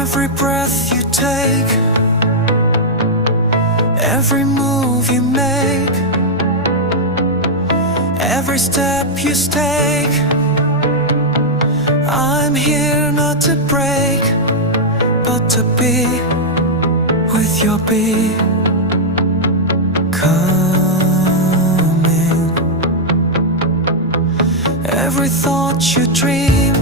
Every breath you take, every move you make, every step you take, I'm here not to break, but to be with your becoming. Every thought you dream,